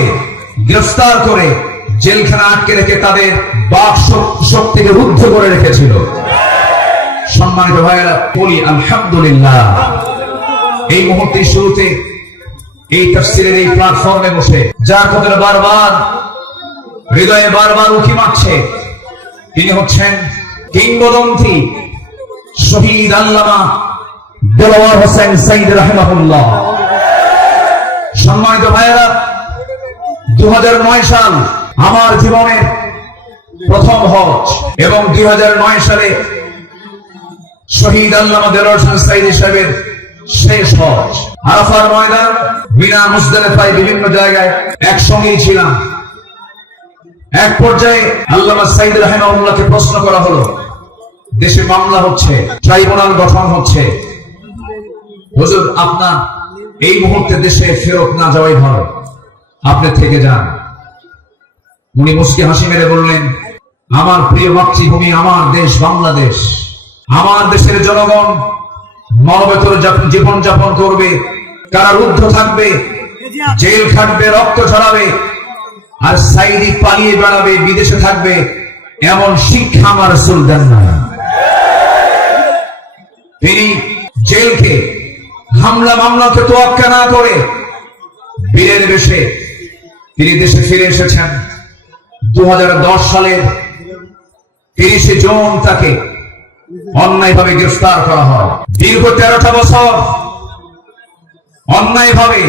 করে গ্রেফতার করে জেলখানা আটকে রেখে তাদের বাক শক্তিকে রুদ্ধ করে রেখেছিল। সম্মানিত ভাইয়েরা, বলি আলহামদুলিল্লাহ। এই মুহূর্তের শুরুতে এই তাফসীরের এই প্ল্যাটফর্মে বসে যার কথা বারবার হৃদয়ে বারবার উকি মারছে, তিনি হচ্ছেন কিংবদন্তি শহীদ আল্লামা দেলোয়ার হোসেন সাইদ রাহিমাহুল্লাহ। সম্মানিত ভাইয়েরা, 2009 সাল আমার জীবনের প্রথম হজ এবং 2009 সালে শহীদ আল্লামা দেলোয়ার হোসেন সাইদ সাহেবের শেষ হজ। আরাফার ময়দান, মিনা, মুজদালিফায় বিভিন্ন জায়গায় একসঙ্গেই ছিলাম। এক পর্যায়ে আল্লামা সাইদ রাহিমাহুল্লাহকে প্রশ্ন করা হলো, দেশে মামলা হচ্ছে, ট্রাইব্যুনাল গঠন হচ্ছে, হুজুর আপনার এই মুহূর্তে দেশে ফেরত না যাওয়াই ভালো, আপনি থেকে যান। উনি মুস্কি হাসি মেরে বললেন, আমার প্রিয় মাতৃভূমি, আমার দেশ বাংলাদেশ, আমার দেশের জনগণ মানবেতর জীবন যাপন করবে, কারারুদ্ধ থাকবে, জেল খাটবে, রক্ত ঝরাবে, আর সাইদি পালিয়ে বেড়াবে, বিদেশে থাকবে, এমন শিক্ষা আমার রাসূল দেন না। তিনি জেলকে, হামলা মামলাকে তোয়াক্কা না করে বীরের বেশে তিনি দেশে ফিরে এসেছেন। 2010 সালের 30 জুন তাকে অন্যায়ভাবে গ্রেফতার করা হয়। দীর্ঘ 13টা বছর অন্যায়ভাবে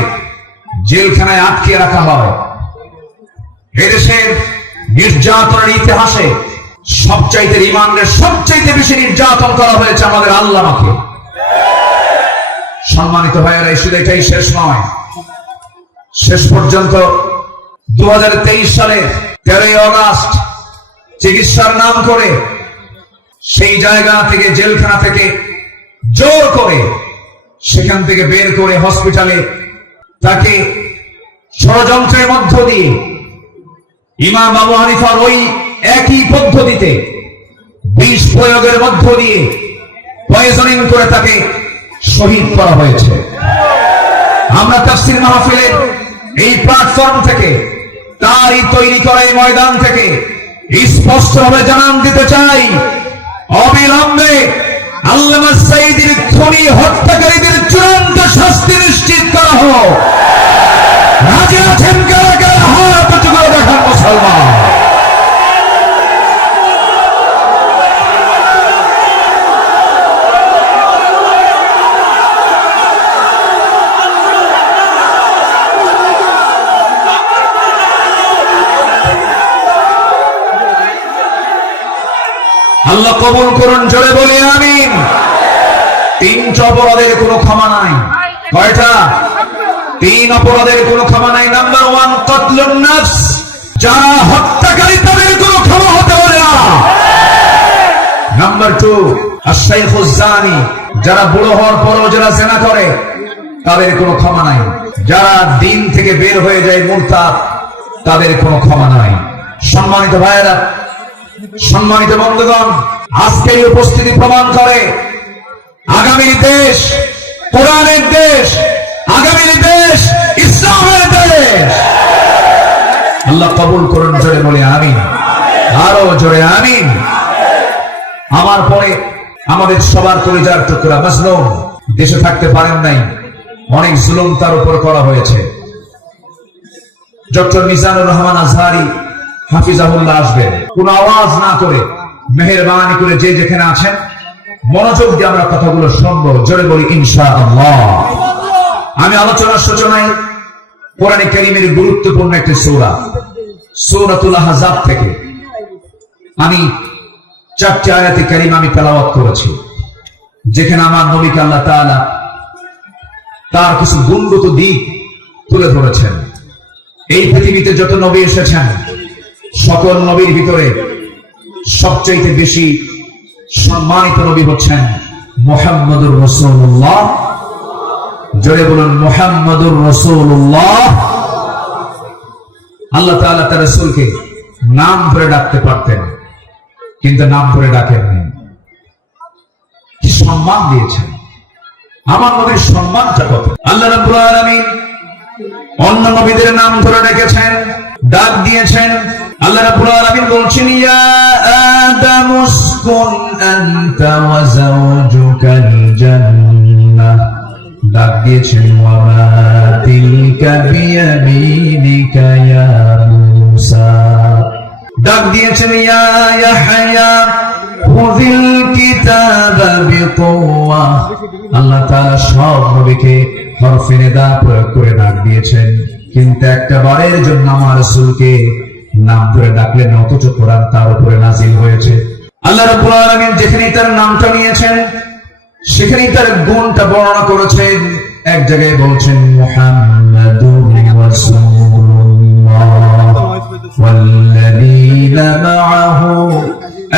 জেলখানায় আটকে রাখা হয়। এদেশের নির্যাতনের ইতিহাসে সবচাইতে রিমান্ডের সবচাইতে বেশি নির্যাতন করা হয়েছে আমাদের আল্লামাকে। সম্মানিত ভাইয়েরা, শুধু এটাই শেষ নয়, শেষ পর্যন্ত 2023 সালের 13 আগস্ট চিকিৎসার নাম করে সেই জায়গা থেকে, জেলখানা থেকে জোর করে সেখান থেকে বের করে হসপিটালে তাকে ষড়যন্ত্রের মধ্য দিয়ে ইমাম আবু হানিফার ওই একই পদ্ধতিতে বিষ প্রয়োগের মধ্য দিয়ে পয়জনিং করে তাকে শহীদ করা হয়েছে। আমরা তাফসীর মাহফিলের এই প্ল্যাটফর্ম থেকে, তারই তৈরি করা এই ময়দান থেকে স্পষ্টভাবে জানান দিতে চাই, অবিলম্বে আল্লামা সাইদির খুনি হত্যাকারীদের চূড়ান্ত শাস্তি নিশ্চিত করা হোক। রাজি আছেন কারা কারা? হাত উঁচু করে দেখান মুসলমান। আল্লাহ কবুল করুন, জোরে বলি আমিন। 3 অপরাধের কোনো ক্ষমা নাই। কয়টা? 3 অপরাধের কোনো ক্ষমা নাই। নাম্বার 1 কতলুন নফস, যারা হত্যাকারী তাদের কোনো ক্ষমা হতে পারে না। নাম্বার 2 আশ-শাইখুজ জানি, যারা বুড়ো হওয়ার পরও যারা জিনা করে তাদের কোনো ক্ষমা নাই। যারা দিন থেকে বের হয়ে যায় মুরতাদ, তাদের কোনো ক্ষমা নাই। সম্মানিত ভাইয়েরা, সম্মানিত বন্ধুগণ, আজকের এই উপস্থিতি প্রমাণ করে আগামীর দেশ কোরআনের দেশ, আগামীর দেশ ইসলামের দেশ। আল্লাহ কবুল করুন, জোরে বলে আমিন। আরো জোরে আমিন। আমার পরে আমাদের সবার কলিজার টুকরা মাজলুম দেশে থাকতে পারেন নাই, অনেক জুলুম তার উপর করা হয়েছে। ডক্টর মিজানুর রহমান আজহারি হাফিজাহুল্লাহ আসবেন। কোন আওয়াজ না করে মেহেরবানি করে যে যেখানে আছেন মনোযোগ দিয়ে আমরা কথাগুলো শুনবো। জোরে বলি ইনশাআল্লাহ। আমি আলোচনার সূচনায় কোরআনে কারীমের গুরুত্বপূর্ণ একটি সূরা, সূরাতুল আহজাব থেকে আমি 4টি আয়াতে কারীমা আমি তেলাওয়াত করেছি, যেখানে আমার নবীকে আল্লাহ তাআলা তার কিছু গুণগত দিক তুলে ধরেছেন। এই পৃথিবীতে যত নবী এসেছেন, সকল নবীর ভিতরে সবচেয়ে বেশি সম্মানিত নবী হচ্ছেন মুহাম্মদুর রাসূলুল্লাহ। জোরে বলুন মুহাম্মদুর রাসূলুল্লাহ। আল্লাহ তাআলা তার রাসূলকে নাম ধরে ডাকতে পারতেন, কিন্তু নাম ধরে ডাকেননি। কি সম্মান দিয়েছেন! আমার নবীর সম্মানটা কত! আল্লাহ রাব্বুল আলামিন অন্য নবীদের নাম ধরে রেখেছেন, ডাক দিয়েছেন। আল্লাহ রাব্বুল আলামিন বলছেন, ইয়া আদাম উসকুন আনতা ওয়া যাওজুকাল জান্নাহ। ডাক দিয়েছেন, ওয়া মা তিলকা বিয়ামিনিকা ইয়া মূসা। ডাক দিয়েছেন, ইয়া ইয়াহইয়া খুযিল কিতাবা বিকুওয়া। আল্লাহ তাআলা সব নবীকে হরফে নিদা প্রয়োগ করে ডাক দিয়েছেন, কিন্তু একটা বারের জন্য আমার রাসূলকে নাম ধরে ডাকলেন, অথচ কোরআন তার উপরে নাজিল হয়েছে। আল্লাহ রাব্বুল আলামিন যেখানে তার নামটা নিয়েছেন সেখানেই তার গুণটা বর্ণনা করেছেন। এক জায়গায় বলছেন, মুহাম্মাদুর রাসূলুল্লাহ ওয়াল্লাযীনা মা'আহু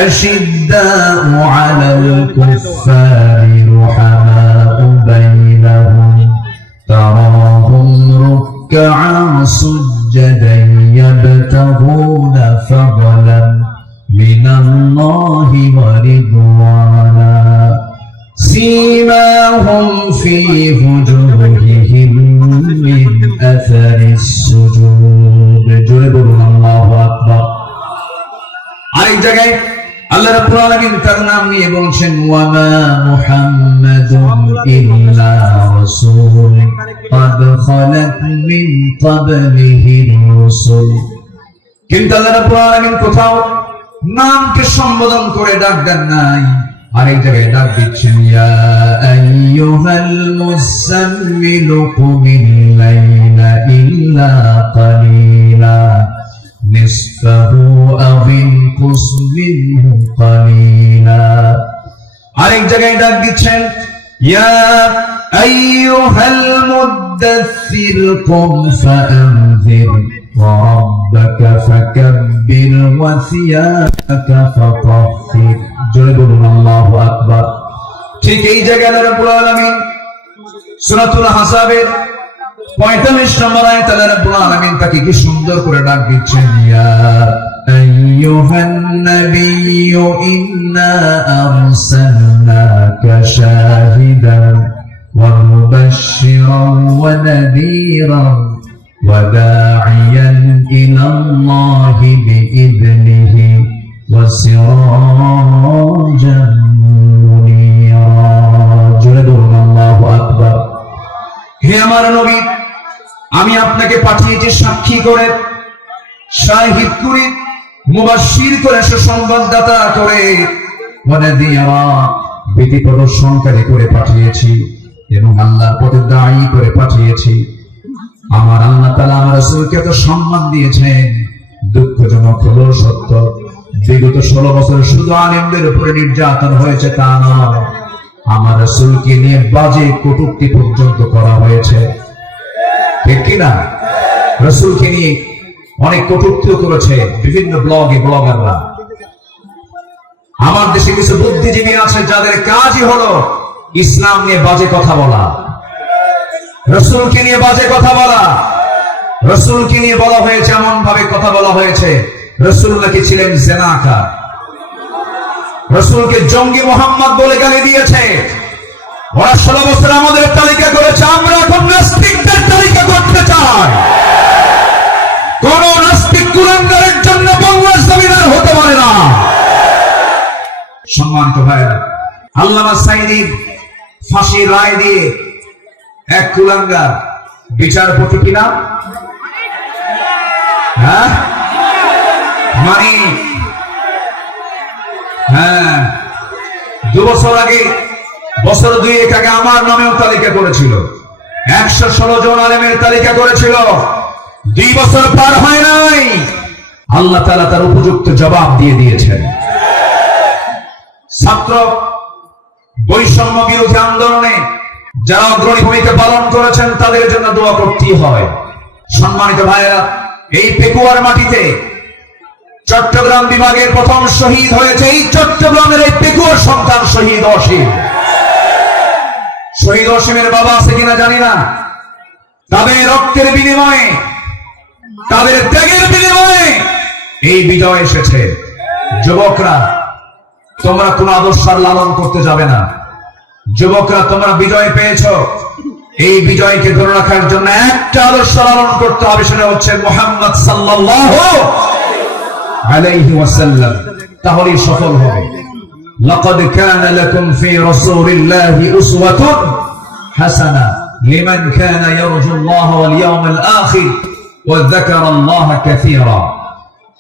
আশিদ্দাউ আলাল কুফফারি রুহামাউ বাইনাহুম তারাহুম রুকআন সুজ্জাদান ইয়াবতাগুনা ফাদলান মিনাল্লাহি ওয়া রিদওয়ানা سيماهم في وجوههم من أثر السجود جربوا الله أكبر আরেক জায়গায় আল্লাহ রাব্বুল আলামিন তার নাম নিয়ে বলছেন, ওয়া মা মুহাম্মাদুন ইল্লা রাসূল قد خلت من قبله الرسل। কিন্তু আল্লাহ রাব্বুল আলামিন কোথাও নামকে সম্বোধন করে ডাক দেন নাই। আরেক জায়গায় ডাক দিচ্ছেন, ইয়া আইয়ুহাল মুযাম্মিলু কুমিল লাইলা ইল্লা কালিলা নিসফাহু আও ইনকুস মিনহু কালিলা। আরেক জায়গায় ডাক দিচ্ছেন, ইয়া আইয়ুহাল মুদ্দাসসির কুম ফাআনযির ওয়া রাব্বাকা ফাকাব্বির ওয়া সিয়াবাকা ফাতাহহির। জোরে বলুন আল্লাহু আকবার। ঠিক এই জায়গায় আল্লাহ রাব্বুল আলামিন সূরাতুল আহজাবের 45 নম্বর আয়াতে আল্লাহ রাব্বুল আলামিন তাকে কি সুন্দর করে ডাক দিচ্ছেন, ইয়া আইয়ুহান নাবিয়্যু ইন্না আরসালনাকা শাহিদান ওয়া মুবাশশিরান ওয়া নাযীরান ওয়া দা'iয়ান ইলাল্লাহি বিইذনিহি ওয়া সিরাজান মুনীরা। জোরে বলুন আল্লাহু আকবার। হে আমার নবী, আমি আপনাকে পাঠিয়েছি সাক্ষী করে, শাহিদ করে, মুবাশশির করে, সুসংবাদদাতা করে, ওয়া নাযীরা ভীতি প্রদর্শনকারী করে পাঠিয়েছি, এবং আল্লাহর পথে দায়ী করে পাঠিয়েছি। আমার আল্লাহ তাআলা আমার রাসূলকে এত সম্মান দিয়েছেন। দুঃখজনক হলো সত্য, বিগত 16 বছর শুধু আলেমদের উপরে নির্যাতন হয়েছে তা নয়, আমার রাসূলকে নিয়ে বাজে কটূক্তি পর্যন্ত করা হয়েছে। ঠিক কিনা? রাসূলকে নিয়ে অনেক কটূক্তি করেছে বিভিন্ন ব্লগাররা। আমার দেশে কিছু বুদ্ধিজীবী আছে যাদের কাজই হলো ইসলাম নিয়ে বাজে কথা বলা, রাসূলকে নিয়ে বাজে কথা বলা। রাসূলকে নিয়ে বলা হয়েছে, এমন ভাবে কথা বলা হয়েছে, রাসূল নাকি ছিলেন জিনাকার, রাসূলকে জঙ্গি মোহাম্মদ বলে গালি দিয়েছে। ওরা 16 বছর আমাদের তালিকা করেছে, আমরা এখন নাস্তিকদের তালিকা করতে চাই। কোন নাস্তিক কুলাঙ্গারের জন্য বাংলার জমিন আর হতে পারে না। সম্মানিত ভাইরা, আল্লামা সাঈদীর ফাঁসির রায় দিয়ে এক কুলাঙ্গার বিচারপতি কি নাম? হ্যাঁ, মানে হ্যাঁ, 2 বছর আগে, বছর 2 আগে আমার নামেও তালিকা করেছিল, 116 জন আলেমের তালিকা করেছিল। 2 বছর পার হয় নাই, আল্লাহ তাআলা তার উপযুক্ত জবাব দিয়ে দিয়েছেন। ছাত্র বৈষম্য বিরোধী আন্দোলনে যারা অগ্রণী ভূমিকা পালন করেছেন তাদের জন্য দোয়া করতেই হয়। সম্মানিত ভাইয়েরা, এই পেকুয়ার মাটিতে চট্টগ্রাম বিভাগের প্রথম শহীদ হয়েছে এই চট্টগ্রামের এই পেকুয়ার সন্তান শহীদ অসীম। শহীদ অসীমের বাবা আছে কিনা জানি না। তাদের রক্তের বিনিময়ে, তাদের ত্যাগের বিনিময়ে এই বিজয় এসেছে। যুবকরা, তোমরা কোন আদর্শ লালন করতে যাবে না। যুবকরা, তোমরা বিজয় পেয়েছ, এই বিজয়কে ধরে রাখার জন্য একটা আদর্শ লালন করতে হবে, সেটা হচ্ছে মুহাম্মদ সাল্লাল্লাহু আলাইহি ওয়াসাল্লাম। তাহলেই সফল হবে। লাকাদ কানা লাকুম ফি রাসূলিল্লাহি উসওয়াতুন হাসানাহ লিমান কানা ইয়ারজুল্লাহ ওয়াল ইয়াউমাল আখির ওয়া যাকারাল্লাহা কাসীরা।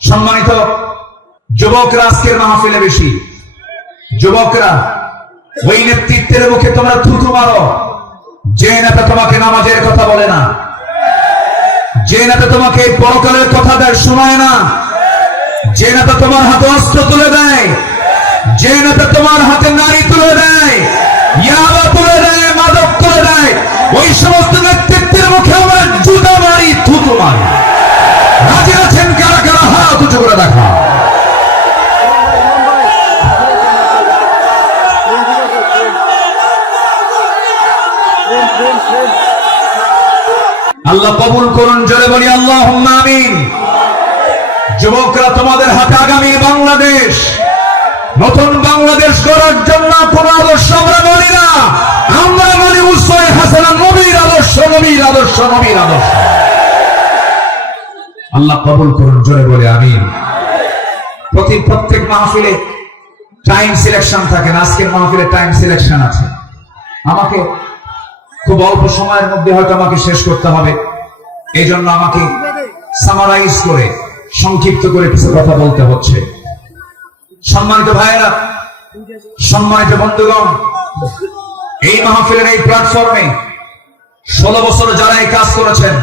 সম্মানিত যুবকরা, আজকের মাহফিলে বেশি যুবকরা, ওই নেতৃত্বের মুখে তোমরা থুতু মারো যে নেতা তোমাকে নামাজের কথা বলে না, যে নেতা তোমাকে পরকালের কথা শোনায় না, যে নেতা তোমার হাতে অস্ত্র তুলে দেয়, যে নেতা তোমার হাতে নারী তুলে দেয়, ইয়াবা তুলে দেয়, মাদক তুলে দেয়, ওই সমস্ত নেতৃত্বের মুখে আমরা জুতা মারি, থুতু মারি। রাজি আছেন কারা কারা? হাত উঁচু করে দেখা। আল্লাহ কবুল করুন, জোরে বলি আল্লাহুম্মা আমিন। যুবকরা, তোমাদের হাতে আগামী বাংলাদেশ, নতুন বাংলাদেশ গড়ার জন্য কোন আদর্শ আমরা বলি না, আমরা বলি উসওয়ায়ে হাসানা, নবীর আদর্শ, নবীর আদর্শ, নবীর আদর্শ। আল্লাহ কবুল করুন, জোরে বলি আমিন। প্রত্যেক মাহফিলে টাইম সিলেকশন থাকে না, আজকের মাহফিলে টাইম সিলেকশন আছে। আমাকে খুব অল্প সময়ের মধ্যে হয়তো আমাকে শেষ করতে হবে, এই জন্য আমাকে সামারাইজ করে, সংক্ষিপ্ত করে কিছু কথা বলতে হচ্ছে। সম্মানিত ভাইয়েরা, সম্মানিত বন্ধুগণ, এই মাহফিলের এই প্ল্যাটফর্মে 16 বছর যারা এই কাজ করেছেন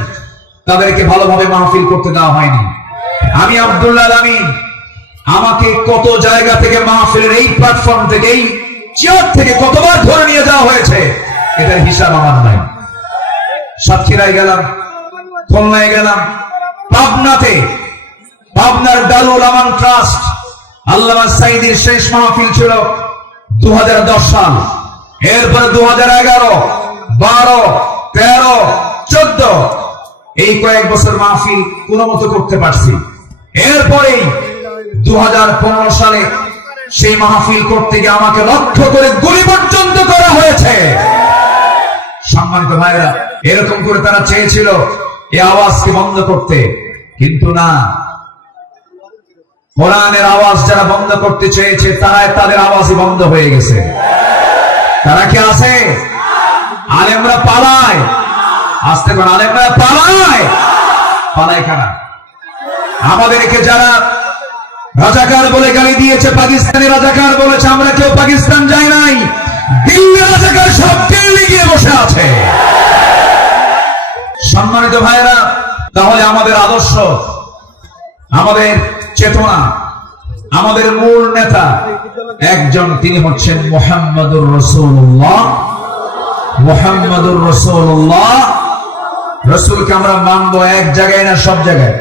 তাদেরকে ভালোভাবে মাহফিল করতে দেওয়া হয়নি। আমি আব্দুল্লাহ আমিন, আমাকে কত জায়গা থেকে মাহফিলের এই প্ল্যাটফর্ম থেকে, এই চেয়ার থেকে কতবার ধরে নিয়ে যাওয়া হয়েছে, এটার হিসাব আমার নাই। সাতক্ষীরায় গেলাম, খুলনায় গেলাম, পাবনাতে, পাবনার দারুল আমান ট্রাস্ট আল্লামা সাঈদীর শেষ মাহফিল ছিল 2010 সাল। এরপরে 2011, 12, 13, 14 এই কয়েক বছর মাহফিল কোনো মতো করতে পারছি। এরপরেই 2015 সালে সেই মাহফিল করতে গিয়ে আমাকে লক্ষ্য করে গুলি পর্যন্ত করা হয়েছে। সম্মানিত ভাইরা, এরকম করে তারা চেয়েছিল এই আওয়াজকে বন্ধ করতে, কিন্তু না, কোরআনের আওয়াজ যারা বন্ধ করতে চেয়েছে তাদের আওয়াজই বন্ধ হয়ে গেছে। তারা কি আছে? আলেমরা পালায়, আসতে পারে, আলেমরা পালায়। পালায় কারা? আমাদেরকে যারা রাজাকার বলে গালি দিয়েছে, পাকিস্তানি রাজাকার বলেছে, আমরা কেউ পাকিস্তান যাই নাই, দিল্লি রাজাকার সব দিল্লি গিয়ে বসে আছে। সম্মানিত ভাইরা, তাহলে আমাদের আদর্শ, আমাদের চেতনা, আমাদের মূল নেতা একজন, তিনি হচ্ছেন মুহাম্মাদুর রাসূলুল্লাহ। মুহাম্মাদুর রাসূলুল্লাহ, রাসূলকে আমরা মানবো এক জায়গায় না সব জায়গায়?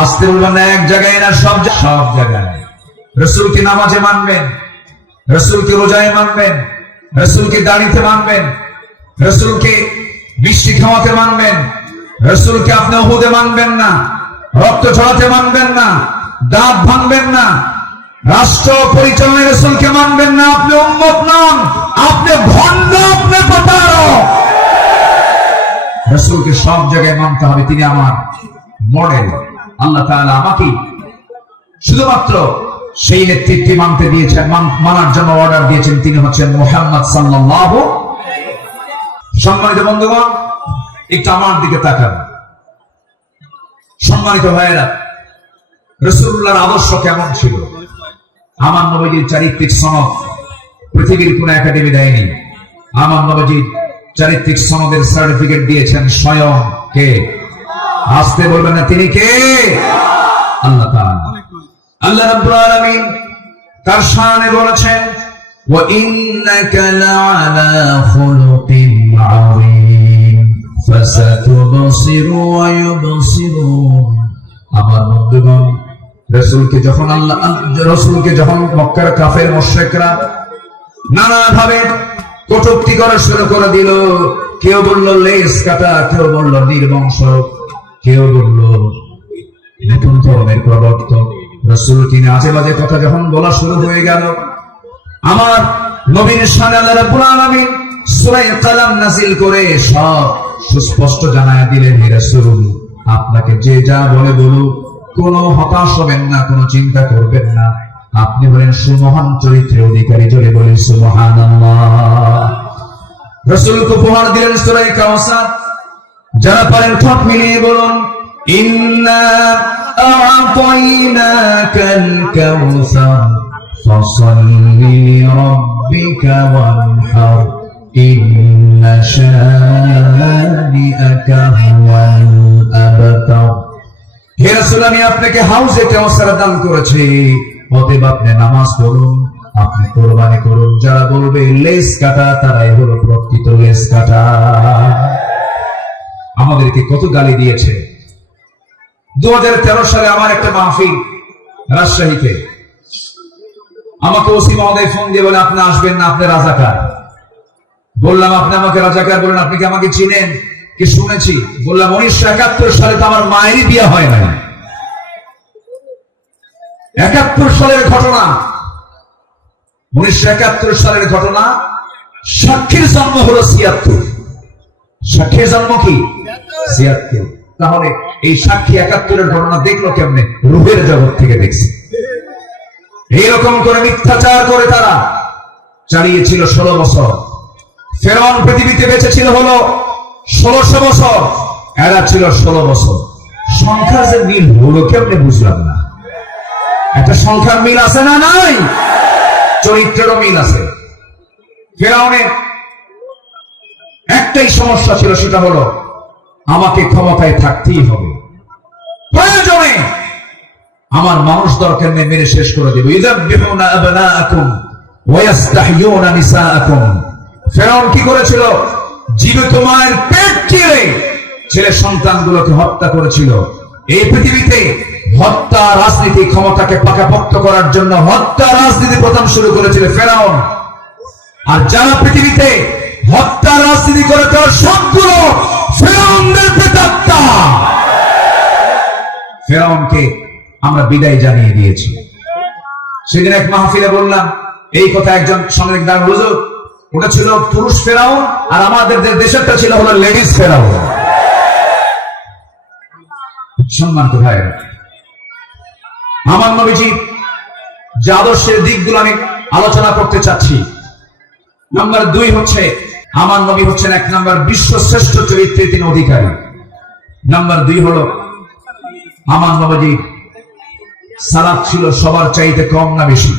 আসতে বলবেন না, এক জায়গায় না সব জায়গায়। রাসূলকে নামাজে মানবেন, রাসূলকে রোজায় মানবেন, রাসূলকে দাড়িতে মানবেন, রাসূলকে মিষ্টি খাওয়াতে মানবেন, রাসূলকে আপনি উহুদে মানবেন না, রক্ত ঝরাতে মানবেন না, দাঁত ভাঙবেন না, রাষ্ট্র পরিচালনায় রাসূলকে মানবেন না, আপনি উম্মত নন, আপনি ভণ্ড, আপনি প্রতারক। রাসূলকে সব জায়গায় মানতে হবে, তিনি আমার মডেল। আল্লাহ তাআলা আমাকে শুধুমাত্র সেই নেতৃত্বে মানতে দিয়েছেন, মানার জন্য অর্ডার দিয়েছেন, তিনি হচ্ছেন মুহাম্মদ সাল্লাল্লাহু। সম্মানিত বন্ধুগণ, একটু আমার দিকে তাকান। সম্মানিত ভাইয়েরা, রাসূলুল্লাহর আদর্শ কেমন ছিল? আমার নবীজির চারিত্রিক সনদ পৃথিবীর কোন একাডেমি দেয়নি। আমার নবীজির চারিত্রিক সনদের সার্টিফিকেট দিয়েছেন স্বয়ং কে? আসতে বলবেন না, তিনি কে? আল্লাহ তাআলা। আল্লাহ রাব্বুল আলামিন তার শানে বলেছেন, ওয়া ইন্নাকা লাআলা খুলুকিন আযীম ফাসাতুবসিরু ওয়া ইউবসিরুন। আমার বন্ধুগণ, রাসূলকে যখন মক্কার কাফের মুশরিকরা নানাভাবে কটূক্তি করা শুরু করে দিল, কেউ বলল লেজ কাটা, কেউ বলল নির্বংশ, কেউ বলল নতুন ধর্মের প্রবর্তক, রাসূল তিনি আজে বাজে কথা যখন বলা শুরু হয়ে গেল, আমার নবীর শানে আল্লাহ রাব্বুল আলামিন সূরা কালাম নাযিল করে সব সুস্পষ্ট জানায়া দিলেন, হে রাসূল আপনাকে যে যা বলে বলুক, কোনো হতাশ হবেন না, কোনো চিন্তা করবেন না, আপনি বলেন সুমহান চরিত্রের অধিকারী, জোরে বলেন সুবহানাল্লাহ। রাসূলকে উপহার দিলেন সূরা কাউসার। যারা পারেন ঠোঁট মিলিয়ে বলুন, ইন্না আ'তাইনাকাল কাউসার ফাসাল্লি লিরাব্বিকা ওয়ানহার ইন্না শানিআকা হুয়াল আবতার। হে রাসূল আমি আপনাকে হাউজে কাউসার দান করেছি, অতএব আপনি নামাজ পড়ুন, আপনি কোরবানি করুন। যারা বলবে লেস কাটা, তারাই হলো প্রকৃত লেস কাটা। আমাদেরকে কত গালি দিয়েছে। 2013 সালে আমার একটা মাহফিল রাজশাহীতে, আমাকে ওসি মহোদয় ফোন দিয়ে বলে আপনি আসবেন না, আপনি রাজাকার। বললাম আপনি আমাকে রাজাকার বলেন, আপনি কি আমাকে চিনেন? কি শুনেছি? বললাম 1971 সালে তো আমার মায়েরই বিয়ে হয় না। 71 সালের ঘটনা, 1971 সালের ঘটনা। সাক্ষীর জন্ম হলো 76, সাক্ষীর জন্ম কি 76। তাহলে এই সাক্ষী 71-এর ঘটনা দেখলো কেমনে? রূহের জগৎ থেকে দেখছে। এইরকম করে মিথ্যাচার করে তারা চালিয়েছিল 16 বছর। ফেরাউন পৃথিবীতে বেঁচে ছিল হলো 1600 বছর, এরা ছিল 16 বছর। সংখ্যার যে মিল হলো কেমনে বুঝলাম না। একটা সংখ্যার মিল আছে না নাই? চরিত্রেরও মিল আছে। ফেরাউনের একটাই সমস্যা ছিল, সেটা হলো আমাকে ক্ষমতায় থাকতেই হবে, প্রয়োজনে আমার মানুষ দরকার নেই, মেরে শেষ করে দেব। ইযাববিহুনা আবনাআকুম ওয়া ইস্তাহইয়ুনা নিসাআকুম। ফেরাউন কি করেছিল? জীবিত মায়ের পেট চিরে ছেলে সন্তানগুলোকে হত্যা করেছিল। এই পৃথিবীতে হত্যা রাজনীতি, ক্ষমতাকে পাকাপোক্ত করার জন্য হত্যা রাজনীতি প্রথম শুরু করেছিল ফেরাউন। আর যারা পৃথিবীতে হত্যা রাজনীতি করে তারা সবগুলো ফেরাউনের প্রেতাত্মা। ফেরাউনকে আমরা বিদায় জানিয়ে দিয়েছি। সেদিন এক মাহফিলে বললাম এই কথা, একজন সঙ্গে হুজুর, ওটা ছিল পুরুষ ফেরাউন আর আমাদের দেশেরটা ছিল হলো লেডিস ফেরাউন। সম্মানিত ভাইরা, আমার নবীজি যে আদর্শের দিকগুলো আমি আলোচনা করতে চাচ্ছি, নাম্বার 2 হচ্ছে আমার নবী হচ্ছেন 1 নাম্বার বিশ্ব শ্রেষ্ঠ চরিত্রের তিনি অধিকারী। নাম্বার 2 হলো আমার নবীজি সালাত ছিল সবার চাইতে কম না বেশি?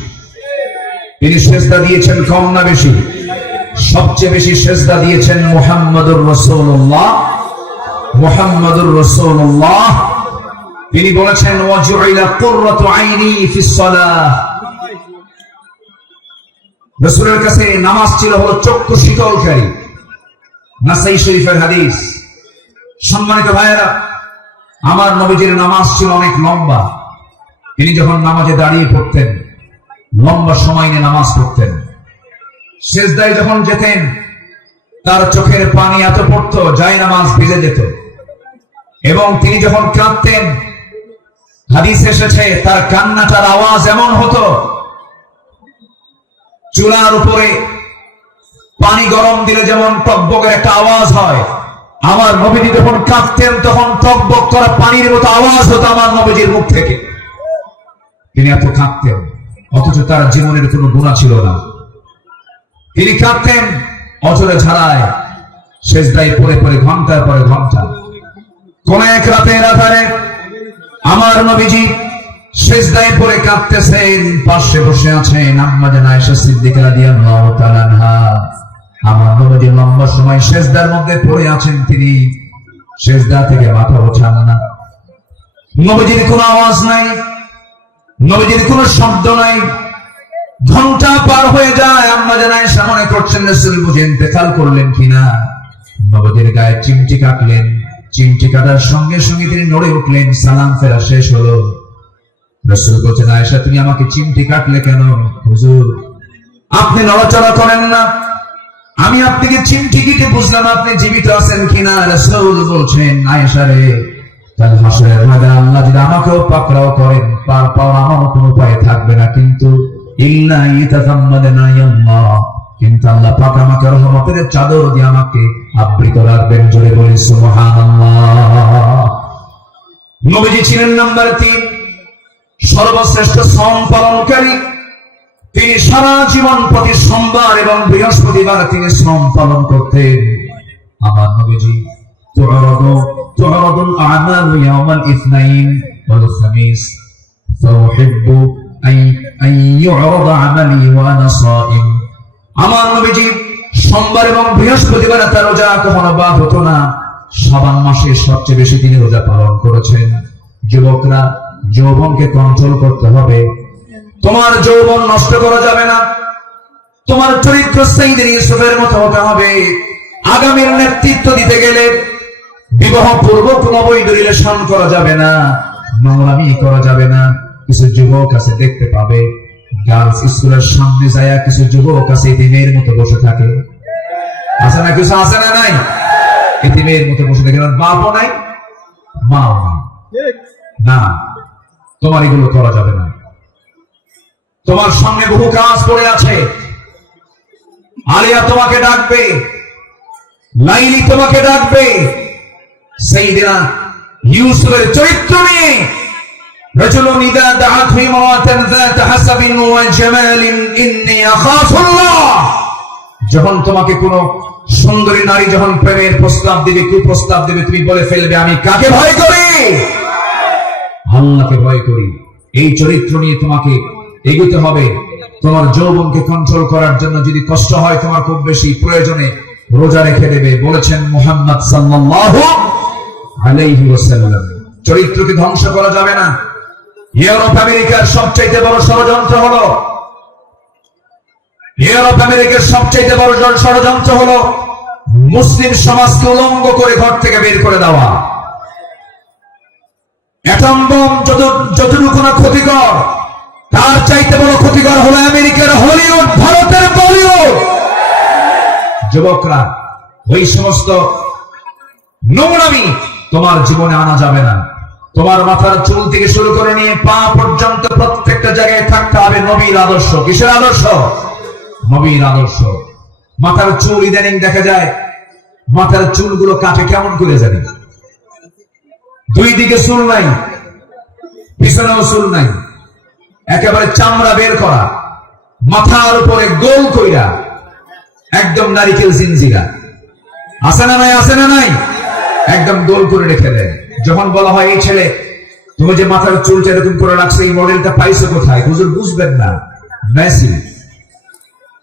তিনি সেজদা দিয়েছেন কম না বেশি? সবচেয়ে বেশি সেজদা দিয়েছেন মুহাম্মদুর রাসূলুল্লাহ। মুহাম্মদুর রাসূলুল্লাহ তিনি বলেছেন ওয়াজুইলা কুররাতু আইনি ফিস সালাহ। রাসূলের কাছে নামাজ ছিল হলো চক্ষু শীতলকারী। নাসাই শরীফের হাদিস। সম্মানিত ভাইয়েরা, আমার নবীজির নামাজ ছিল অনেক লম্বা। তিনি যখন নামাজে দাঁড়িয়ে পড়তেন, লম্বা সময় নিয়ে নামাজ পড়তেন। সেজদায় যখন যেতেন, তার চোখের পানি এত পড়তো যায় নামাজ ভিজে যেত। এবং তিনি যখন কাঁদতেন, হাদিস এসেছে তার কান্নাটার আওয়াজ এমন হতো, চুলার উপরে পানি গরম দিলে যেমন টকবকের একটা আওয়াজ হয়, আমার নবীজি যখন কাঁদতেন তখন টকবক করা পানির মতো আওয়াজ হতো আমার নবীজির মুখ থেকে। তিনি এত কাঁদতেন, অথচ তার জীবনের কোনো গুনাহ ছিল না। তিনি কাঁদতেন অঝরে ঝাড়ায়, সেজদায় পড়ে পড়ে ঘন্টার পরে ঘন্টা। কোন এক রাতের আধারে আমার নবীজি সেজদায় পড়ে কাঁদতেছেন, পাশে বসে আছেন আম্মা জান আয়েশা সিদ্দিকা রাদিয়াল্লাহু তাআলা আনহা। আমার নবীজি লম্বা সময় সেজদার মধ্যে পড়ে আছেন, তিনি সেজদা থেকে মাথা ওঠান না। নবীজির কোনো আওয়াজ নাই, নবীজির কোনো শব্দ নাই। ঘন্টা পার হয়ে যায়, আম্মা জান আয়েশা মনে করছেন রাসূল বুঝে ইন্তেকাল করলেন কিনা। নবীজির গায়ে চিমটি কাটলেন, চিমটি কাটার সঙ্গে সঙ্গে তিনি নড়ে উঠলেন। সালাম ফেরা শেষ হলো। রাসূল বলছেন, আয়েশা তুমি আমাকে চিমটি কাটলে কেন? হুজুর আপনি নড়াচড়া করেন না, আমি আপনাকে চিমটি কেটে বুঝলাম আপনি জীবিত আছেন কিনা। রাসূল বলছেন, আয়েশা রে, কাল হাসরের ময়দানে আল্লাহ যদি আমাকেও পাকড়াও করেন, পার পাওয়া আমার কোনো উপায় থাকবে না, কিন্তু ইল্লা ইতাযাম্মাদানা আল্লাহ, কিন্তু আল্লাহ পাক আমাকে রহমতের চাদর দিয়ে আমাকে আবৃত রাখবেন। জোরে বলি সুবহানাল্লাহ। নবীজি ছিলেন নাম্বার 3 সর্বশ্রেষ্ঠ শ্রম পালনকারী। তিনি সারা জীবন প্রতি সোমবার এবং বৃহস্পতিবার তিনি শ্রম পালন করতেন। আমার নবীজি তু'রাদুল আ'মালু ইয়াওমাল ইসনাইন ওয়াল খামিস ফাউহিব্বু আন ইউ'রাদা আমালি ওয়া আনা সাইম। আমার নবীজি সোমবার এবং বৃহস্পতিবার তার রোজা কখনো বাদ হতো না। শাবান মাসে সবচেয়ে বেশি তিনি রোজা পালন করেছেন। যুবকরা, যৌবনকে কন্ট্রোল করতে হবে। তোমার যৌবন নষ্ট করা যাবে না। তোমার চরিত্র সাইয়েদনা ইউসুফের মতো হতে হবে। আগামীর নেতৃত্ব দিতে গেলে বিবাহ পূর্ব কোনো বৈধ রিলেশন করা যাবে না, নোংরামি করা যাবে না। কিছু যুবক আছে দেখতে পাবে গার্লস স্কুলের সামনে যায় কিছু যুবক আছে এতিমের মতো বসে থাকে। আছে না? কিছু আছে না? নাই? এতিমের মতো বসে থাকে, বাপও নাই মাও নাই। না, তোমার এগুলো করা যাবে না। তোমার সামনে বহু কাজ পড়ে আছে। আলিয়া তোমাকে ডাকবে, লাইলি তোমাকে ডাকবে। সাইয়েদনা ইউসুফের চরিত্র নিয়ে রাজুলুন ইযা দাআতহু ইমরাতান যাত হাসাবিন ওয়া জামালিন ইন্নী আখাফুল্লাহ। যখন তোমাকে কোন সুন্দরী নারী যখন প্রেমের প্রস্তাব দিবে, কুপ্রস্তাব দিবে, তুমি বলে ফেলবে আমি কাকে ভয় করি? আল্লাহকে ভয় করি। এই চরিত্র নিয়ে তোমাকে এগোতে হবে। তোমার যৌবনকে কন্ট্রোল করার জন্য যদি কষ্ট হয় তোমার খুব বেশি, প্রয়োজনে রোজা রেখে দেবে। বলেছেন মুহাম্মদ সাল্লাল্লাহু আলাইহি ওয়াসাল্লাম, চরিত্রকে ধ্বংস করা যাবে না। ইউরোপ আমেরিকার সবচেয়ে বড় ষড়যন্ত্র হলো মুসলিম সমাজকে উলঙ্গ করে ঘর থেকে বের করে দেওয়া। অ্যাটম বোম যতটুকু না ক্ষতিকর, তার চাইতে বড় ক্ষতিকর হলো আমেরিকার হলিউড, ভারতের বলিউড। যুবকরা, ওই সমস্ত নোংরামি তোমার জীবনে আনা যাবে না। তোমার মাথার চুল থেকে শুরু করে নিয়ে পা পর্যন্ত প্রত্যেকটা জায়গায় থাকতে হবে নবীর আদর্শ। কিসের আদর্শ? নবীর আদর্শ। মাথার চুল ইদানিং দেখা যায় মাথার চুলগুলো কাটে কেমন করে জানি, দুই দিকে চুল নাই, পিছনেও চুল নাই, একেবারে চামড়া বের করা, মাথার উপরে গোল কইরা একদম নারিকেল জিনজিরা। আছে না নাই? আছে না নাই? একদম গোল করে রেখে দেয়। যখন বলা হয় এই ছেলে তুমি যে মাথার চুলটা এরকম করে রাখছো, এই মডেলটা পাইছো কোথায়? হুজুর বুঝবেন না। মেসি।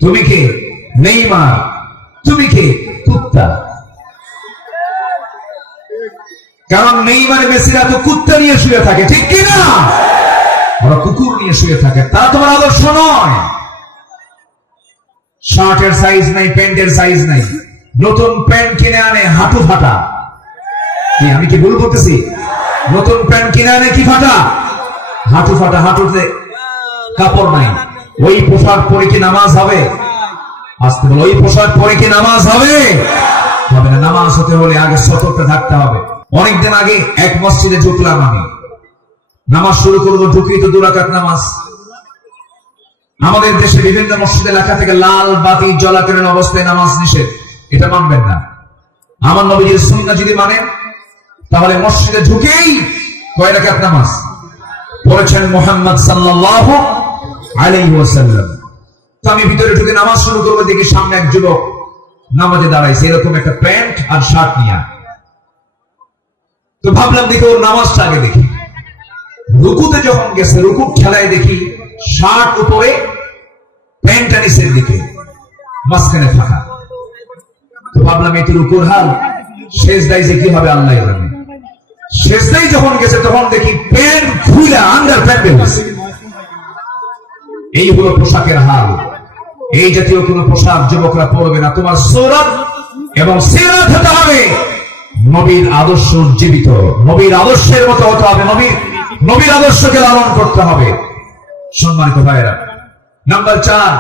তুমি কে? নেইমার। তুমি কে? কুত্তা। কারণ নেইমার মেসিরা তো কুত্তা নিয়ে শুয়ে থাকে, ঠিক কি না? ওরা কুকুর নিয়ে শুয়ে থাকে। তারা তোমার আদর্শ নয়। শার্টের সাইজ নাই, প্যান্টের সাইজ নাই, নতুন প্যান্ট কিনে আনে হাঁটু ফাটা। কি আমি কি ভুল বলতেছি? নতুন প্যান্ট কিনে আনে কি ফাটা? হাঁটু ফাটা। হাঁটুতে কাপড় নাই। ওই পোশাক পরে কি নামাজ হবে? আসতে বলো, ওই পোশাক পরে কি নামাজ হবে? হবে না। নামাজ হতে হলে আগে সতর্ক থাকতে হবে। অনেকদিন আগে এক মসজিদে ঢুকলাম আমি, নামাজ শুরু করবো, ঢুকি তো 2 রাকাত নামাজ। আমাদের দেশে বিভিন্ন মসজিদে লেখা থেকে লাল বাতি জ্বলাকালীন অবস্থায় নামাজ নিষেধ। এটা মানবেন না। আমার নবীর সুন্নাহ যদি মানেন তাহলে মসজিদে ঢুকেই কয় রাকাত নামাজ পড়েছেন মুহাম্মদ সাল্লাল্লাহু আলাইহি ওয়াসাল্লাম। তো আমি ভিতরে ঢুকে নামাজ শুরু করবো, দেখি সামনে এক যুবক নামাজে দাঁড়াইছে, এরকম একটা প্যান্ট আর শার্ট নিয়ে। তো ভাবলাম দেখি ওর নামাজটা আগে দেখি। রুকুতে যখন গেছে, রুকুর খেলায় দেখি শার্ট উপরে, প্যান্টটা নিচের দিকে, মাঝখানে ফাঁকা। তো ভাবলাম এটি রুকুর হাল, সেজদায় যে কি হবে আল্লাহ জানে। সেজদায় যখন গেছে তখন দেখি প্যান্ট খুলে আন্ডার প্যান্ট বেরিয়েছে। এই হলো পোশাকের হাল। এই জাতীয় কোন পোশাক যুবকরা পরবে না। তোমার সূরত এবং সিরাত হতে হবে নবীর আদর্শ উজ্জীবিত, নবীর আদর্শের মতো হতে হবে, নবীর আদর্শকে লালন করতে হবে। সম্মানিত ভাইয়েরা, নাম্বার 4,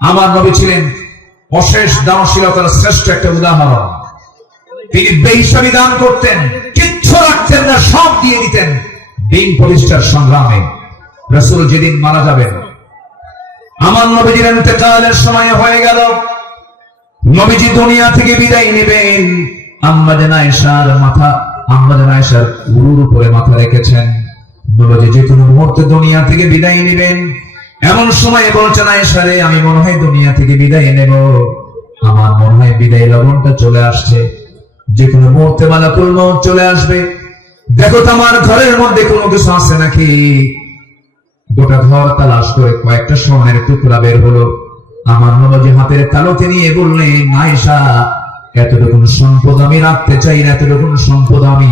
আমার নবী ছিলেন অশেষ দানশীলতার শ্রেষ্ঠ একটা উদাহরণ। তিনি বেহিসাবি দান করতেন, কিচ্ছু রাখতেন না, সব দিয়ে দিতেন দিন প্রতিষ্ঠার সংগ্রামে। রাসূল যেদিন মারা যাবেন, আমার নবীজির ইন্তেকালের সময় হয়ে গেল, নবীজি দুনিয়া থেকে বিদায় নেবেন। আম্মা জান আয়েশার মাথা, আম্মা জান আয়েশার উরুর উপরে মাথা রেখেছেন। নবীজি যে কোনো মুহূর্তে দুনিয়া থেকে বিদায় নেবেন। এমন সময় বলছেন, আয়েশা রে, আমি মনে হয় দুনিয়া থেকে বিদায় নেব, আমার মনে হয় বিদায় লগনটা চলে আসছে, যে কোনো মুহূর্তে মালাকুল মউত চলে আসবে। দেখো তো আমার ঘরের মধ্যে কোনো কিছু আছে নাকি। গোটা ঘর তালাশ করে কয়েকটা স্বর্ণের টুকরা বের হলো। আমার নবীজি হাতের তালুতে নিয়ে বললেন, আয়েশা, এতটুকু সম্পদ আমি রাখতে চাই না, এতটুকু সম্পদ আমি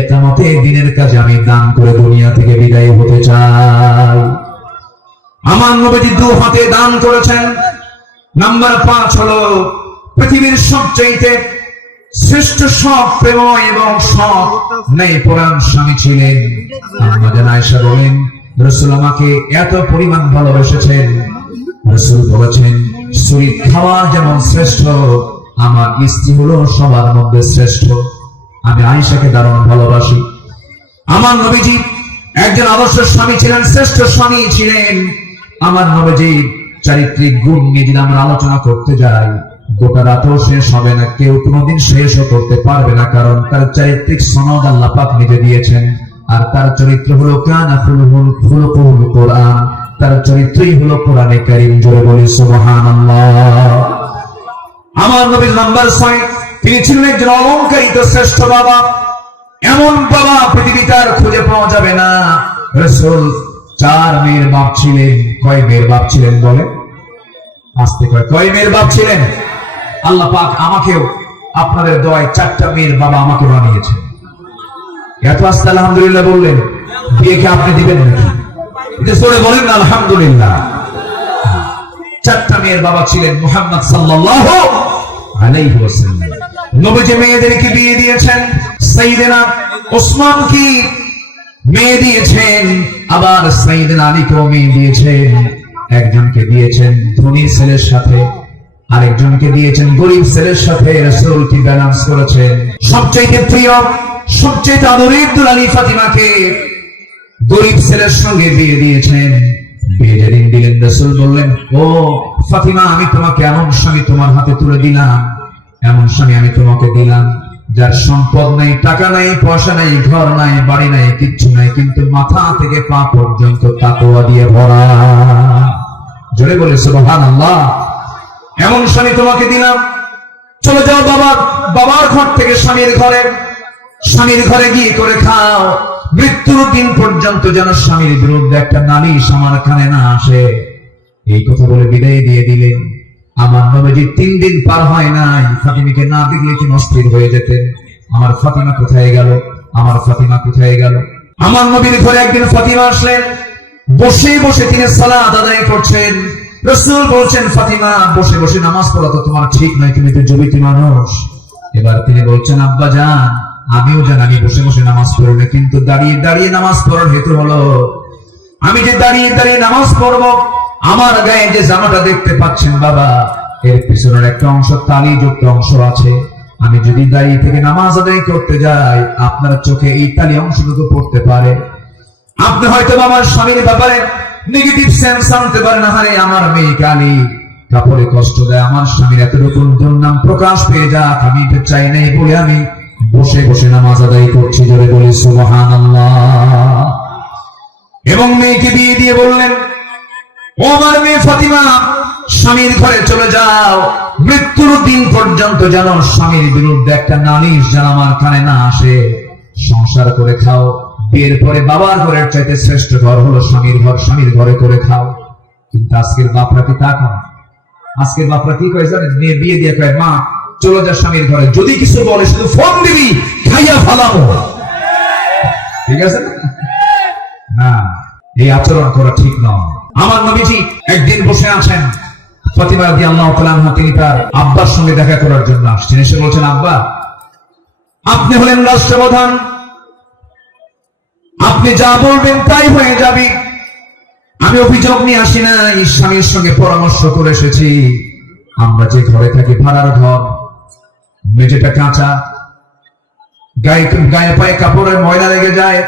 একামতে দিনের কাজে আমি দান করে দুনিয়া থেকে বিদায় হতে চাই। আমার নবীজি দু হাতে দান করেছেন। নাম্বার 5 হলো, পৃথিবীর সবচেয়ে শ্রেষ্ঠ সব প্রেমময় এবং সব ন্যায়পরায়ণ স্বামী ছিলেন। আম্মা জান আয়েশা বলেন, রাসূল আমাকে এত পরিমাণ ভালোবেসেছেন, রাসূল বলেছেন, শরীর খাওয়া যেমন শ্রেষ্ঠ, আমার স্ত্রী হলো সবার মধ্যে শ্রেষ্ঠ। আমি আয়েশাকে দারুণ ভালোবাসি। আমার নবীজি একজন আদর্শ স্বামী ছিলেন, শ্রেষ্ঠ স্বামী ছিলেন। আমার নবীজির চারিত্রিক গুণ নিয়ে যদি আমরা আলোচনা করতে যাই, গোটা রাতও শেষ হবে না, কেউ কোনোদিন শেষও করতে পারবে না, কারণ তার চারিত্রিক সনদ আল্লাহ পাক নিজে দিয়েছেন। আর তার চরিত্র হলো কানা খুলুকুল কোরআন, তার চরিত্রই হলো কোরআনে কারীম। জোরে বলি সুবহানাল্লাহ। আমার নবীর নাম্বার 6, তিনি ছিলেন একজন অলংকারিত শ্রেষ্ঠ বাবা। এমন বাবা পৃথিবীতে আর খুঁজে পাওয়া যাবে না। রাসূল 4 মেয়ের বাপ ছিলেন। কয় মেয়ের বাপ ছিলেন বলে? আস্তে কয় মেয়ের বাপ ছিলেন? আল্লাহ পাক আমাকেও আপনাদের দোয়ায় 4টা মেয়ের বাবা আমাকে বানিয়েছেন। এত আস্তে আলহামদুলিল্লাহ বললেন, বিয়ে কি আপনি দিবেন নাকি? এটা জোরে বলেন না আলহামদুলিল্লাহ। 4টা মেয়ের বাবা ছিলেন মুহাম্মদ সাল্লাল্লাহু আলাইহি ওয়াসাল্লাম। নবীজি মেয়েদেরকে বিয়ে দিয়েছেন। সাইয়েদনা ওসমানকে মেয়ে দিয়েছেন, আবার সাইয়েদনা আলীকেও মেয়ে দিয়েছেন। একজনকে দিয়েছেন ধনী ছেলের সাথে, আরেকজনকে দিয়েছেন গরিব ছেলের সাথে। রাসূল কি ব্যালেন্স করেছেন। সবচেয়ে প্রিয়, সবচেয়ে আদরের দুলালী ফাতিমাকে গরিব ছেলের সঙ্গে বিয়ে দিয়েছেন। বিয়ে যেদিন দিলেন, রাসূল বললেন, ও ফাতিমা, আমি তোমাকে এমন স্বামী তোমার হাতে তুলে দিলাম, এমন স্বামী আমি তোমাকে দিলাম, যার সম্পদ নাই, টাকা নাই, পয়সা নাই, ঘর নাই, বাড়ি নাই, কিচ্ছু নাই, কিন্তু মাথা থেকে পা পর্যন্ত তাকওয়া দিয়ে ভরা। জোরে বলে সুবহানাল্লাহ। এমন স্বামী তোমাকে দিলাম। চলে যাও বাবার ঘর থেকে স্বামীর ঘরে গিয়ে করে খাও। মৃত্যুর দিন পর্যন্ত যেন স্বামীর বিরুদ্ধে একটা নালিশ আমার কানে না আসে। এই কথা বলে বিদায় দিয়ে দিলেন। আমার নবীজি 3 দিন পার হয় নাই, ফাতিমাকে না দেখলে কি অস্থির হয়ে যেতেন। আমার ফাতিমা কোথায় গেল, আমার ফাতিমা কোথায় গেল। আমার নবীর ঘরে একদিন ফাতিমা আসলেন। বসে বসে তিনি সালাত আদায় করছেন। রাসূল বলছেন, ফাতিমা, বসে বসে নামাজ পড়া তো তোমার ঠিক নয়, তুমি তো যুবতী মানুষ। এবার তিনি বলছেন, আব্বা জান, আমিও জানি আমি বসে বসে নামাজ পড়ি না, কিন্তু দাঁড়িয়ে দাঁড়িয়ে নামাজ পড়ার হেতু হলো, আমি যে দাঁড়িয়ে দাঁড়িয়ে নামাজ পড়বো, আমার গায়ে যে জামাটা দেখতে পাচ্ছেন বাবা, এর পিছনের একটা অংশ তালিযুক্ত অংশ আছে। আমি যদি দাঁড়িয়ে থেকে নামাজ আদায় করতে যাই, আপনার চোখে এই তালি অংশটুকু পড়তে পারে। আপনি হয়তো আমার স্বামীর ব্যাপারে নেগেটিভ সেন্স আনতে পারেন, আরে আমার মেয়ে কালী কাপড়ে কষ্ট দেয়, আমার স্বামীর এতটুকু দুর্নাম প্রকাশ পেয়ে যাক, আমি এটা চাই নাই বলে আমি বসে বসে নামাজ আদায় করছি। জোরে বলি সুবহানাল্লাহ। এবং মেয়েকে বিয়ে দিয়ে বললেন, ও আমার মেয়ে ফাতিমা, স্বামীর ঘরে চলে যাও, মৃত্যুর দিন পর্যন্ত যেন স্বামীর বিরুদ্ধে একটা নালিশ যেন আমার কানে না আসে। সংসার করে খাও। বিয়ের পরে বাবার ঘরের চাইতে শ্রেষ্ঠ ঘর হলো স্বামীর ঘর, স্বামীর ঘরে করে খাও। কিন্তু আজকের বাপরা কি তা করে? আজকের বাপরা কি কয় জানেন? মেয়ে বিয়ে দিয়ে কয়, মা চলে যা স্বামীর ঘরে, যদি কিছু বলে শুধু ফোন দিবি, খাইয়া ফালাবো। ঠিক আছে না? এই আচরণ করা ঠিক নয়। আমার নবীজি একদিন বসে আছেন, ফাতিমা রাদিয়াল্লাহু তাআলা আনহা তিনি তার আব্বার সঙ্গে দেখা করার জন্য আসছেন। এসে বলছেন, আব্বা, আপনি হলেন রাষ্ট্রপ্রধান, আপনি যা বলবেন তাই হয়ে যাবে। আমি অভিযোগ নিয়ে আসি না, স্বামীর সঙ্গে পরামর্শ করে এসেছি। আমরা যে ঘরে থাকি ভাড়ার ঘর, মেঝেটা কাঁচা, গায়ে পায়ে কাপড়ের ময়লা লেগে যায়।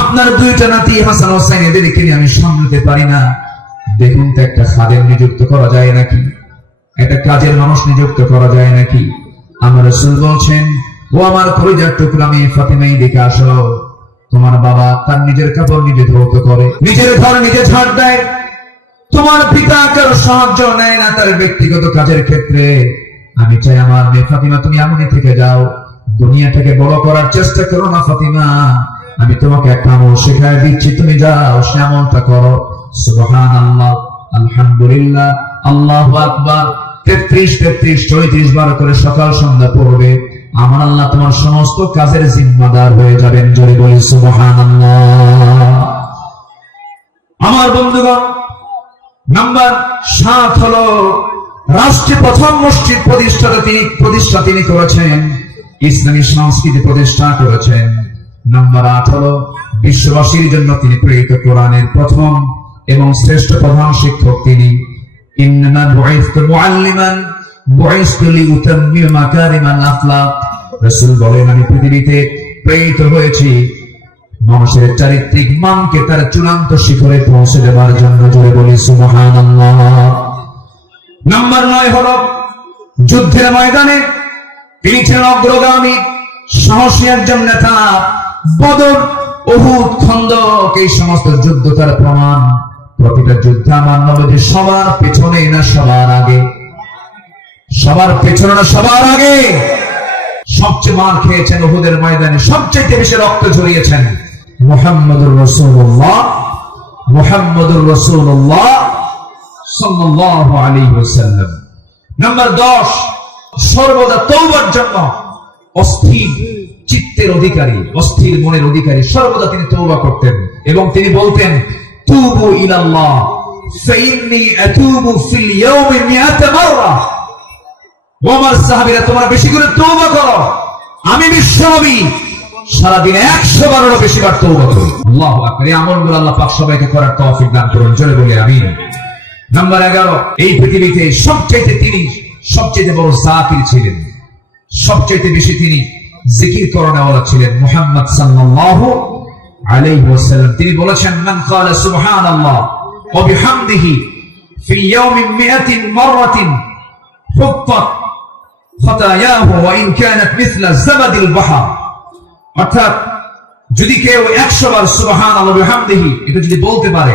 আপনার 2টা নাতি হাসান হোসেন, এদেরকে নিয়ে আমি সামলাতে পারি না। দেখুন তো একটা খাদেম নিযুক্ত করা যায় নাকি, একটা কাজের মানুষ নিযুক্ত করা যায় নাকি? আমার রাসূল বলছেন, ও আমার কলিজার টুকরা মেয়ে ফাতেমা, এদিকে আসো। তোমার বাবা তার নিজের কাপড় নিজে ধৌত করে, নিজের ঘর নিজে ঝাড় দেয়। তোমার পিতা কারো সাহায্য নেয় না তার ব্যক্তিগত কাজের ক্ষেত্রে। আমি চাই আমার মেয়ে ফাতিমা তুমি এমনই থেকে যাও, দুনিয়াটাকে বড় করার চেষ্টা করো না ফাতিমা। আমি তোমাকে একটা আমল শেখায় দিচ্ছি, তুমি যাও সে আমলটা করো। সুবহানাল্লাহ, আলহামদুলিল্লাহ, আল্লাহু আকবার 33 বার করে সকাল সন্ধ্যা পড়বে। আমার আল্লাহ তোমার সমস্ত কাজের জিম্মাদার হয়ে যাবেন। জোরে বলি সুবহানাল্লাহ। আমার বন্ধুগণ, নাম্বার 7 হলো রাষ্ট্রে প্রথম মসজিদ প্রতিষ্ঠা তিনি করেছেন, ইসলামী সংস্কৃতি প্রতিষ্ঠা করেছেন। নাম্বার 8 হলো বিশ্ববাসীর জন্য তিনি প্রেরিত কোরআনের প্রথম এবং শ্রেষ্ঠ প্রধান শিক্ষক তিনি। ইন্নামা বুইসতু মুআল্লিমান বুইসতু লিউতাম্মিমা মাকারিমাল আখলাক। রাসূল বলেন, আমি পৃথিবীতে প্রেরিত হয়েছি মানুষের চারিত্রিক মানকে তার চূড়ান্ত শিখরে পৌঁছে দেওয়ার জন্য। জোরে বলি সুবহানাল্লাহ। নাম্বার 9 হলো যুদ্ধের ময়দানে তিনি ছিলেন অগ্রগামী, সাহসী একজন নেতা। বদর, উহুদ, খন্দক এই সমস্ত যুদ্ধ তার প্রমাণ। প্রতিটা যুদ্ধে আমার নবী সবার পেছনে না সবার আগে? সবার পেছনে না সবার আগে? সবচেয়ে মার খেয়েছেন উহুদের ময়দানে, সবচেয়ে বেশি রক্ত ঝরিয়েছেন মুহাম্মদুর রাসূলুল্লাহ সাল্লাল্লাহু আলাইহি ওয়াসাল্লাম। নাম্বার 10, সর্বদা তওবার জন্য অস্থির চিত্তের অধিকারী, অস্থির মনের অধিকারী। সর্বদা তিনি তওবা করতেন এবং তিনি বলতেন, তুবু ইলাল্লাহ ফাইন্নী আতুবু ফিল ইয়াউমি 100 মাররা। ও আমার সাহাবীরা, তোমরা বেশি করে তওবা করো, আমি বিশ্বনবী সারা দিনে 100 বারেরও বেশি বার তওবা করি। আল্লাহু আকবার। এই আমলগুলো আল্লাহ পাক সবাইকে করার তৌফিক দান করুন। জোরে বলি আমিন। নাম্বার 11, এই পৃথিবীতে তিনি সবচেয়ে বড় জাকির ছিলেন, সবচেয়ে বেশি তিনি জিকির করনেওয়ালা ছিলেন মুহাম্মদ সাল্লাল্লাহু আলাইহি ওয়াসাল্লাম। তিনি বলেছেন, মান ক্বালা সুবহানাল্লাহ ওয়া বিহামদিহি ফি ইয়াউমিন 100 মাররাতিন হুত্তাত খাতায়াহু ওয়া ইন কানাত মিসলা যাবাদিল বাহর। অর্থাৎ যদি কেউ 100 বার সুবহানাল্লাহ ওয়া বিহামদিহি এটা যদি বলতে পারে,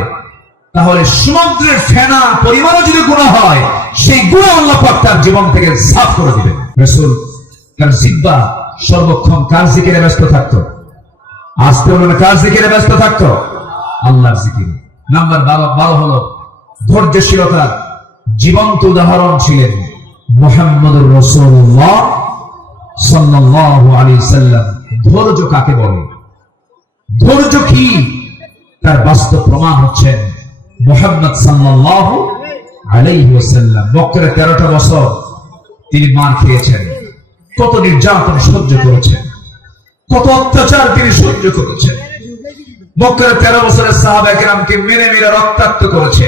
তাহলে সমুদ্রের ফেনা পরিমাণও যদি গুনাহ হয়, সেই গুনাহ আল্লাহ পাক তার জীবন থেকে সাফ করে দিবেন। রাসূল তার জিহ্বা সর্বক্ষণ কার জিকিরে ব্যস্ত থাকতো? আস্তে বলুন, কার জিকিরে ব্যস্ত থাকতো? আল্লাহর জিকির। নাম্বার 12 হলো ধৈর্যশীলতার জীবন্ত উদাহরণ ছিলেন মুহাম্মদুর রাসূলুল্লাহ সাল্লাল্লাহু আলাইহি ওয়াসাল্লাম। ধৈর্য কাকে বলে, ধৈর্য কি, তার বাস্তব প্রমাণ হচ্ছেন মুহাম্মদ সাল্লাল্লাহু আলাইহি ওয়াসাল্লাম। মক্কায় 13টা বছর তিনি মার খেয়েছেন, কত নির্যাতন সহ্য করেছেন, কত অত্যাচার তিনি সহ্য করেছেন। মক্কায় 13 বছরের সাহাবায়ে কেরামকে মেরে মেরে রক্তাক্ত করেছে।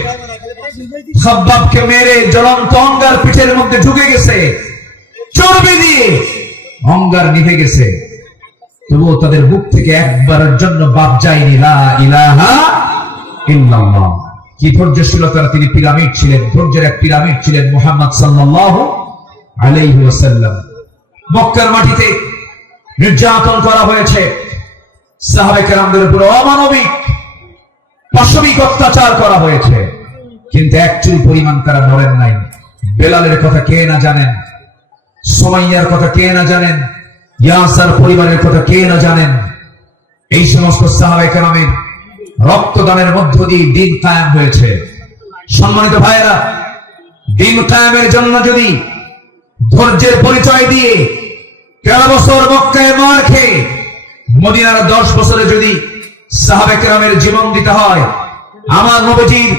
খাব্বাবকে মেরে জ্বলন্ত অঙ্গার পিঠের মধ্যে ঢুকে গেছে, চর্বি দিয়ে অঙ্গার নিভে গেছে, তবুও তাদের বুক থেকে একবারের জন্য বাপ যায়নি লা ইলাহা ইল্লাল্লাহ। কি ধৈর্যশীলতার তিনি পিরামিড ছিলেন, ধৈর্যের এক পিরামিড ছিলেন মুহাম্মদ সাল্লাল্লাহু আলাইহি ওয়াসাল্লাম। মক্কার মাটিতে নির্যাতন করা হয়েছে, সাহাবায়ে কেরামদের উপর অমানবিক পাশবিক অত্যাচার করা হয়েছে, কিন্তু এক চুল পরিমাণ তারা মরেন নাই। বেলালের কথা কে না জানেন, সুমাইয়ার কথা কে না জানেন, ইয়াসার পরিবারের কথা কে না জানেন। এই সমস্ত সাহাবায়ে কেরামের রক্তদানের মধ্য দিয়ে দিন কায়েম হয়েছে। সম্মানিত ভাইয়েরা, দিন কায়েমের জন্য যদি ধৈর্যের পরিচয় দিয়ে 13 বছর মক্কায় মার খেয়ে মদিনার 10 বছরে যদি সাহাবায়ে কেরামের জীবন দিতে হয়, আমার নবীজির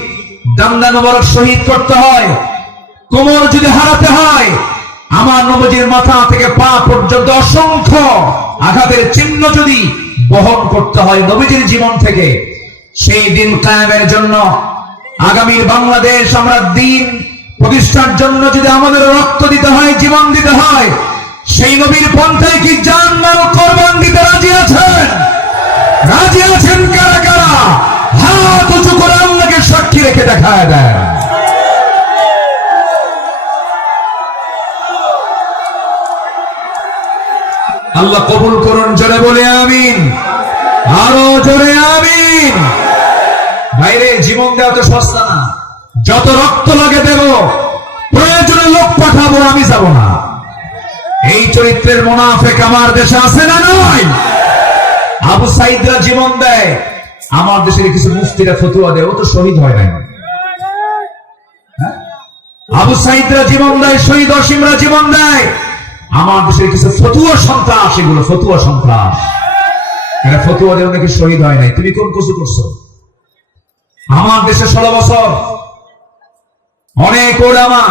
দামদা মোবারক শহীদ করতে হয়, কোমর যদি হারাতে হয়, আমার নবীজির মাথা থেকে পা পর্যন্ত অসংখ্য আঘাতের চিহ্ন যদি বহন করতে হয় নবীজির জীবন থেকে, সেই দিন কায়েমের জন্য আগামীর বাংলাদেশ আমরা দিন প্রতিষ্ঠার জন্য যদি আমাদের রক্ত দিতে হয়, জীবন দিতে হয়, সেই নবীর পন্থায় কি জান মাল কোরবান দিতে রাজি আছেন? রাজি আছেন কারা কারা? হাত উঁচু করে আল্লাহকে সাক্ষী রেখে দেখায় দেন। আল্লাহ কবুল করুন, জোরে বলে আমিন, আরো জোরে আমিন। বাইরে জীবন দেওয়া তো সস্তা না, যত রক্ত লাগে দেব, প্রয়োজনে লোক পাঠাবো, আমি যাব না। এই চরিত্রের মুনাফিক আমার দেশে আছে না নয়? আবু সাইদরা জীবন দেয়, আমার দেশের কিছু মুফতিরা ফতোয়া দেয়, ও তো শহীদ হয় নাই। আবু সাইদরা জীবন দেয়, শহীদ অসীমরা জীবন দেয়, আমার দেশের কিছু ফতুয়া সন্ত্রাস, এগুলো ফতুয়া সন্ত্রাস, এরা ফতুয়া দেয় নাকি শহীদ হয় নাই। তুমি কোন কিছু করছো? আমার দেশে 16 বছর অনেক ওলামা,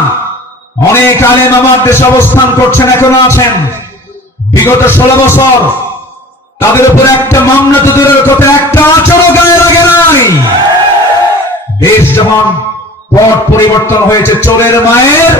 অনেক আলেম আমার দেশে অবস্থান করছেন, এখনো আছেন। বিগত 16 বছর তাদের উপরে একটা মামলা তো দূরের কথা, একটা আচরণ গায়ে লাগে নাই। দেশ যখন পট পরিবর্তন হয়েছে, চোরের মায়ের